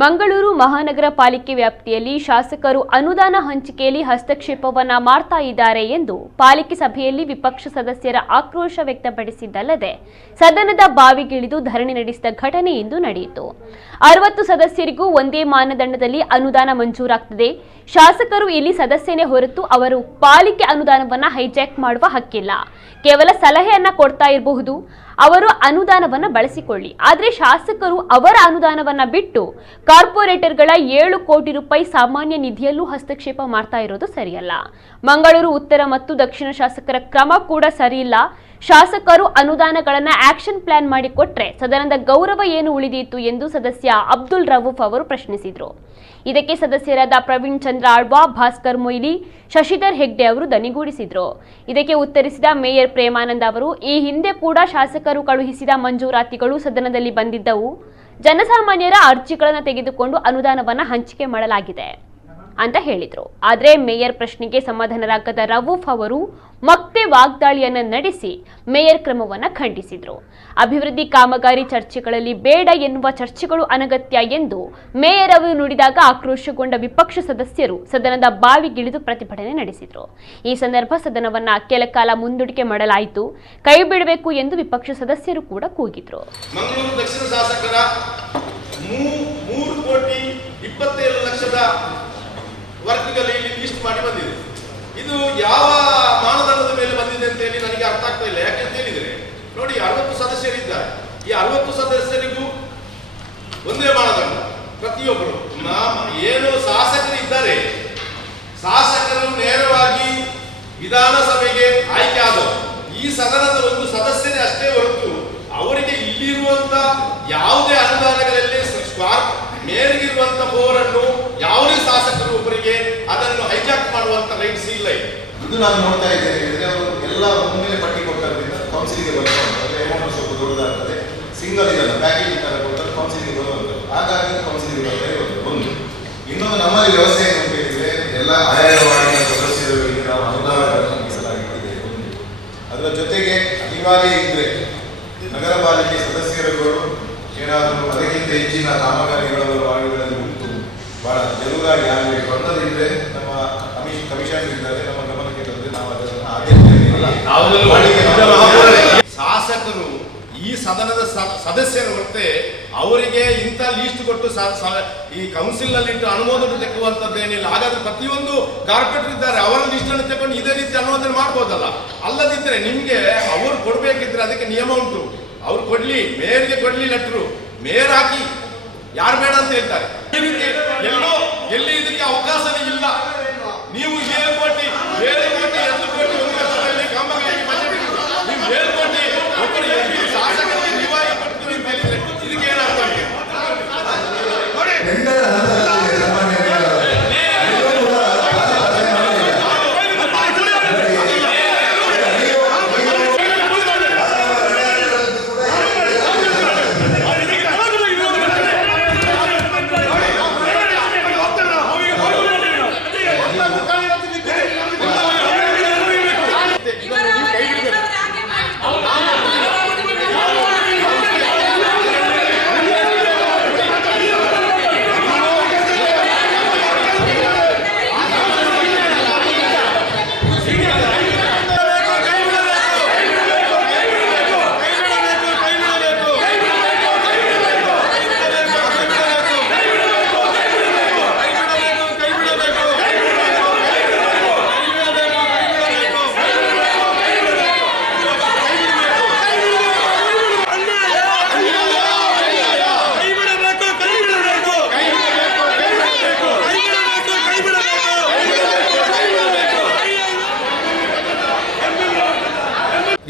ಮಂಗಳೂರು ಮಹಾನಗರ ಪಾಲಿಕೆ ವ್ಯಾಪ್ತಿಯಲ್ಲಿ ಶಾಸಕರು ಅನುದಾನ ಹಂಚಿಕೆಯಲ್ಲಿ ಹಸ್ತಕ್ಷೇಪವನ್ನ ಮಾಡ್ತಾ ಇದ್ದಾರೆ ಎಂದು ಪಾಲಿಕೆ ಸಭೆಯಲ್ಲಿ ವಿಪಕ್ಷ ಸದಸ್ಯರ ಆಕ್ರೋಶ ವ್ಯಕ್ತಪಡಿಸಿದ್ದಲ್ಲದೆ ಸದನದ ಬಾವಿಗಿಳಿದು ಧರಣಿ ನಡೆಸಿದ ಘಟನೆ ಇಂದು ನಡೆಯಿತು. 60 ಸದಸ್ಯರಿಗೂ ಒಂದೇ ಮಾನದಂಡದಲ್ಲಿ ಅನುದಾನ ಮಂಜೂರಾಗ್ತದೆ. ಶಾಸಕರು ಇಲ್ಲಿ ಸದಸ್ಯನೇ ಹೊರತು ಅವರು ಪಾಲಿಕೆ ಅನುದಾನವನ್ನ ಹೈಜಾಕ್ ಮಾಡುವ ಹಕ್ಕಿಲ್ಲ. ಕೇವಲ ಸಲಹೆಯನ್ನ ಕೊಡ್ತಾ ಇರಬಹುದು. ಅವರು ಅನುದಾನವನ್ನ ಬಳಸಿಕೊಳ್ಳಿ. ಆದರೆ ಶಾಸಕರು ಅವರ ಅನುದಾನವನ್ನ ಬಿಟ್ಟು ಕಾರ್ಪೊರೇಟರ್ಗಳ 7 ಕೋಟಿ ರೂಪಾಯಿ ಸಾಮಾನ್ಯ ನಿಧಿಯಲ್ಲೂ ಹಸ್ತಕ್ಷೇಪ ಮಾಡ್ತಾ ಇರೋದು ಸರಿಯಲ್ಲ. ಮಂಗಳೂರು ಉತ್ತರ ಮತ್ತು ದಕ್ಷಿಣ ಶಾಸಕರ ಕ್ರಮ ಕೂಡ ಸರಿಯಿಲ್ಲ. ಶಾಸಕರು ಅನುದಾನಗಳನ್ನ ಆಕ್ಷನ್ ಪ್ಲಾನ್ ಮಾಡಿ ಕೊಟ್ರೆ ಸದನದ ಗೌರವ ಏನು ಉಳಿದೀತು ಎಂದು ಸದಸ್ಯ ಅಬ್ದುಲ್ ರವೂಫ್ ಅವರು ಪ್ರಶ್ನಿಸಿದರು. ಇದಕ್ಕೆ ಸದಸ್ಯರಾದ ಪ್ರವೀಣ್ ಚಂದ್ರ ಆಳ್ವಾ, ಭಾಸ್ಕರ್ ಮೊಯ್ಲಿ, ಶಶಿಧರ್ ಹೆಗ್ಡೆ ಅವರು ದನಿಗೂಡಿಸಿದ್ರು. ಇದಕ್ಕೆ ಉತ್ತರಿಸಿದ ಮೇಯರ್ ಪ್ರೇಮಾನಂದ್ ಅವರು, ಈ ಹಿಂದೆ ಕೂಡ ಶಾಸಕರು ಕಳುಹಿಸಿದ ಮಂಜೂರಾತಿಗಳು ಸದನದಲ್ಲಿ ಬಂದಿದ್ದವು. ಜನಸಾಮಾನ್ಯರ ಅರ್ಜಿಗಳನ್ನು ತೆಗೆದುಕೊಂಡು ಅನುದಾನವನ್ನ ಹಂಚಿಕೆ ಮಾಡಲಾಗಿದೆ ಅಂತ ಹೇಳಿದ್ರು. ಆದರೆ ಮೇಯರ್ ಪ್ರಶ್ನೆಗೆ ಸಮಾಧಾನರಾಗದ ರವೂಫ್ ಅವರು ಮತ್ತೆ ವಾಗ್ದಾಳಿಯನ್ನ ನಡೆಸಿ ಮೇಯರ್ ಕ್ರಮವನ್ನ ಖಂಡಿಸಿದ್ರು. ಅಭಿವೃದ್ಧಿ ಕಾಮಗಾರಿ ಚರ್ಚೆಗಳಲ್ಲಿ ಬೇಡ ಎನ್ನುವ ಚರ್ಚೆಗಳು ಅನಗತ್ಯ ಎಂದು ಮೇಯರ್ ಅವರು ನುಡಿದಾಗ ಆಕ್ರೋಶಗೊಂಡ ವಿಪಕ್ಷ ಸದಸ್ಯರು ಸದನದ ಬಾವಿಗಿಳಿದು ಪ್ರತಿಭಟನೆ ನಡೆಸಿದ್ರು. ಈ ಸಂದರ್ಭ ಸದನವನ್ನ ಕೆಲ ಕಾಲ ಮುಂದೂಡಿಕೆ ಮಾಡಲಾಯಿತು. ಕೈ ಬಿಡಬೇಕು ಎಂದು ವಿಪಕ್ಷ ಸದಸ್ಯರು ಕೂಡ ಕೂಗಿದ್ರು. ಮಂಗಳೂರು ದಕ್ಷಿಣ ಶಾಸಕರ 3 ಕೋಟಿ 27 ಲಕ್ಷದ ವರ್ಗದಲ್ಲಿ ಇಲ್ಲಿ ಲಿಸ್ಟ್ ಮಾಡಿ ಬಂದಿದೆ. ಇದು ಯಾವ ಮಾನದಂಡದ ಮೇಲೆ ಬಂದಿದೆ ಅಂತ ಹೇಳಿ ನನಗೆ ಅರ್ಥ ಆಗ್ತಾ ಇಲ್ಲ. ಯಾಕೆ ಅಂತ ಹೇಳಿದ್ರೆ ನೋಡಿ, 60 ಸದಸ್ಯರಿದ್ದಾರೆ. ಈ 60 ಸದಸ್ಯರಿಗೂ ಒಂದೇ ಮಾನದಂಡ. ಪ್ರತಿಯೊಬ್ಬರು ಏನು ಶಾಸಕರು ಇದ್ದಾರೆ, ಶಾಸಕರು ನೇರವಾಗಿ ವಿಧಾನಸಭೆಗೆ ಆಯ್ಕೆ ಆದವರು ಈ ಸದನದ ಒಂದು ಸದಸ್ಯರೇ ಅಷ್ಟೇ ಹೊರತು ಅವರಿಗೆ ಇಲ್ಲಿರುವಂತ ಯಾವುದೇ ಅನುದಾನಗಳಲ್ಲಿ ಮೇರೆಗಿರುವಂತ ಬೋರನ್ನು ಯಾವುದೇ ಶಾಸಕರು ಒಬ್ಬರಿಗೆ ಅದನ್ನು ಹೈಜಾಕ್ ಮಾಡುವಂತ ರೈಟ್ಸ್ ಇಲ್ಲ. ಇದು ನಾನು ನೋಡ್ತಾ ಇದ್ದೇನೆ. ಅವರು ಎಲ್ಲ ಒಮ್ಮೆಲೆ ಪಟ್ಟಿ ಕೊಟ್ಟದ್ರಿಂದ ಕೌನ್ಸಿಲಿಗೆ ಬರುವಂತದ್ದು ಅಮೌಂಟ್ ಸ್ವಲ್ಪ ದೊಡ್ಡದಾಗ್ತದೆ. ಸಿಂಗಲ್ ಇದಲ್ಲ, ಪ್ಯಾಕೇಜ್ ತರ ಕೊಟ್ಟರೆ ಕೌನ್ಸಿಲಿಗೆ ಬರುವಂಥದ್ದು. ಹಾಗಾಗಿ ಕೌನ್ಸಿಲಿಗೆ ಬರ್ತಾರೆ ಒಂದು. ಇನ್ನೊಂದು ನಮ್ಮಲ್ಲಿ ವ್ಯವಸ್ಥೆ ಏನು ಅಂತ ಹೇಳಿದ್ರೆ ಎಲ್ಲ ಆಯಾಯ ವಾರ್ಡಿನ ಸದಸ್ಯರುಗಳಿಗೆ ನಾವು ಅನುದಾನಗಳನ್ನು ಮೀಸಲಾಗಿದೆ. ಅದರ ಜೊತೆಗೆ ಅನಿವಾರ್ಯ ಇದ್ರೆ ನಗರ ಪಾಲಿಕೆ ಸದಸ್ಯರುಗಳು ಏನಾದರೂ ಅದಕ್ಕಿಂತ ಹೆಚ್ಚಿನ ಕಾಮಗಾರಿಗಳು ವಾರ್ಡ್ಗಳಲ್ಲಿ ಉಂಟು ಬಹಳ ಜರುಗಾಗಿ ಆಗಬೇಕು ಅನ್ನೋದಿದ್ರೆ ನಮ್ಮ ಕಮಿಷನ್ ಇದ್ದಾರೆ, ನಮ್ಮ ಗಮನಕ್ಕೆ ತಂದ್ರೆ ನಾವು ಅದನ್ನು ಶಾಸಕರು ಈ ಸದನದ ಸದಸ್ಯರು ಹೊರತೆ ಅವರಿಗೆ ಇಂಥ ಲೀಸ್ಟ್ ಕೊಟ್ಟು ಈ ಕೌನ್ಸಿಲ್ ನಲ್ಲಿ ಇಟ್ಟು ಅನುಮೋದನೆ ತೆಗೆಯುವಂತದ್ದೇನಿಲ್ಲ. ಹಾಗಾದ್ರೆ ಪ್ರತಿಯೊಂದು ಕಾರ್ಪೊರೇಟರ್ ಇದ್ದಾರೆ, ಅವರ ಲಿಸ್ಟ್ ಅನ್ನು ತಗೊಂಡು ಇದೇ ರೀತಿ ಅನುಮೋದನೆ ಮಾಡ್ಬೋದಲ್ಲ. ಅಲ್ಲದಿದ್ರೆ ನಿಮ್ಗೆ ಅವ್ರು ಕೊಡ್ಬೇಕಿದ್ರೆ ಅದಕ್ಕೆ ನಿಯಮ ಉಂಟು. ಅವ್ರು ಕೊಡ್ಲಿ, ಮೇಯರ್ಗೆ ಕೊಡ್ಲಿ ಲೆಟ್ರು, ಮೇಯರ್ ಹಾಕಿ, ಯಾರು ಬೇಡ ಅಂತ ಹೇಳ್ತಾರೆ. ಎಲ್ಲಿ ಇದಕ್ಕೆ ಅವಕಾಶವೇ ಇಲ್ಲ. ನೀವು 7 ಕೋಟಿ 2 ಕೋಟಿ 1 ವರ್ಷದಲ್ಲಿ ಕಾಮಗಾರಿ ಬಜೆಟ್ ನೀವು 7 ಕೋಟಿ ಒಬ್ಬರಿಗೆ ಶಾಸಕರಿಗೆ ನೀವಾಗಿ ಕೊಡ್ತೀವಿ ಅಂತ ಹೇಳಿದ್ರೆ ಇದಕ್ಕೆ ಏನಾಗ್ತದೆ?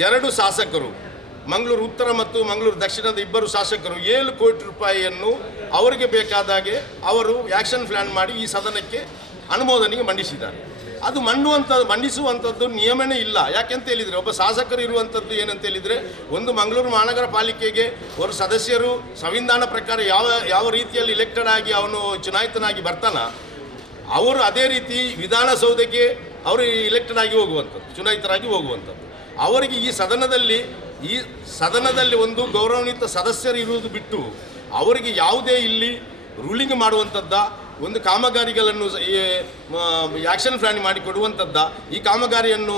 ಎರಡು ಶಾಸಕರು, ಮಂಗಳೂರು ಉತ್ತರ ಮತ್ತು ಮಂಗಳೂರು ದಕ್ಷಿಣದ ಇಬ್ಬರು ಶಾಸಕರು 7 ಕೋಟಿ ರೂಪಾಯಿಯನ್ನು ಅವರಿಗೆ ಬೇಕಾದಾಗೆ ಅವರು ಆಕ್ಷನ್ ಪ್ಲಾನ್ ಮಾಡಿ ಈ ಸದನಕ್ಕೆ ಅನುಮೋದನೆಗೆ ಮಂಡಿಸಿದ್ದಾರೆ. ಅದು ಮಂಡಿಸುವಂಥದ್ದು ನಿಯಮನೇ ಇಲ್ಲ. ಯಾಕೆಂತ ಹೇಳಿದರೆ ಒಬ್ಬ ಶಾಸಕರು ಇರುವಂಥದ್ದು ಏನಂತ ಹೇಳಿದರೆ, ಒಂದು ಮಂಗಳೂರು ಮಹಾನಗರ ಪಾಲಿಕೆಗೆ ಅವರು ಸದಸ್ಯರು ಸಂವಿಧಾನ ಪ್ರಕಾರ ಯಾವ ರೀತಿಯಲ್ಲಿ ಇಲೆಕ್ಟೆಡ್ ಆಗಿ ಅವನು ಚುನಾಯಿತನಾಗಿ ಬರ್ತಾನ, ಅವರು ಅದೇ ರೀತಿ ವಿಧಾನಸೌಧಕ್ಕೆ ಅವರು ಇಲೆಕ್ಟೆಡ್ ಆಗಿ ಹೋಗುವಂಥದ್ದು, ಚುನಾಯಿತರಾಗಿ ಹೋಗುವಂಥದ್ದು. ಅವರಿಗೆ ಈ ಸದನದಲ್ಲಿ ಒಂದು ಗೌರವಾನ್ವಿತ ಸದಸ್ಯರು ಇರುವುದು ಬಿಟ್ಟು ಅವರಿಗೆ ಯಾವುದೇ ಇಲ್ಲಿ ರೂಲಿಂಗ್ ಮಾಡುವಂಥದ್ದ, ಒಂದು ಕಾಮಗಾರಿಗಳನ್ನು ಆ್ಯಕ್ಷನ್ ಪ್ಲಾನ್ ಮಾಡಿ ಕೊಡುವಂಥದ್ದ, ಈ ಕಾಮಗಾರಿಯನ್ನು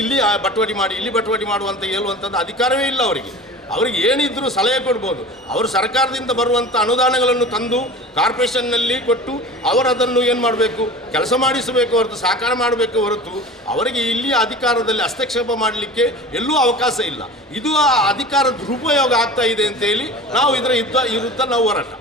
ಇಲ್ಲಿ ಬಟವಾಟಿ ಮಾಡಿ ಇಲ್ಲಿ ಬಟವಾಟಿ ಮಾಡುವಂತ ಹೇಳುವಂಥದ್ದು ಅಧಿಕಾರವೇ ಇಲ್ಲ ಅವರಿಗೆ. ಅವರಿಗೆ ಏನಿದ್ರೂ ಸಲಹೆ ಕೊಡ್ಬೋದು. ಅವರು ಸರ್ಕಾರದಿಂದ ಬರುವಂಥ ಅನುದಾನಗಳನ್ನು ತಂದು ಕಾರ್ಪೊರೇಷನ್ನಲ್ಲಿ ಕೊಟ್ಟು ಅವರದನ್ನು ಏನು ಮಾಡಬೇಕು, ಕೆಲಸ ಮಾಡಿಸಬೇಕು ಹೊರತು ಸಾಕಾರ ಮಾಡಬೇಕು ಹೊರತು ಅವರಿಗೆ ಇಲ್ಲಿ ಅಧಿಕಾರದಲ್ಲಿ ಹಸ್ತಕ್ಷೇಪ ಮಾಡಲಿಕ್ಕೆ ಎಲ್ಲೂ ಅವಕಾಶ ಇಲ್ಲ. ಇದು ಆ ಅಧಿಕಾರದ ದುರುಪಯೋಗ ಆಗ್ತಾ ಇದೆ ಅಂತೇಳಿ ನಾವು ಇದರ ವಿರುದ್ಧ ನಾವು ಹೋರಾಟ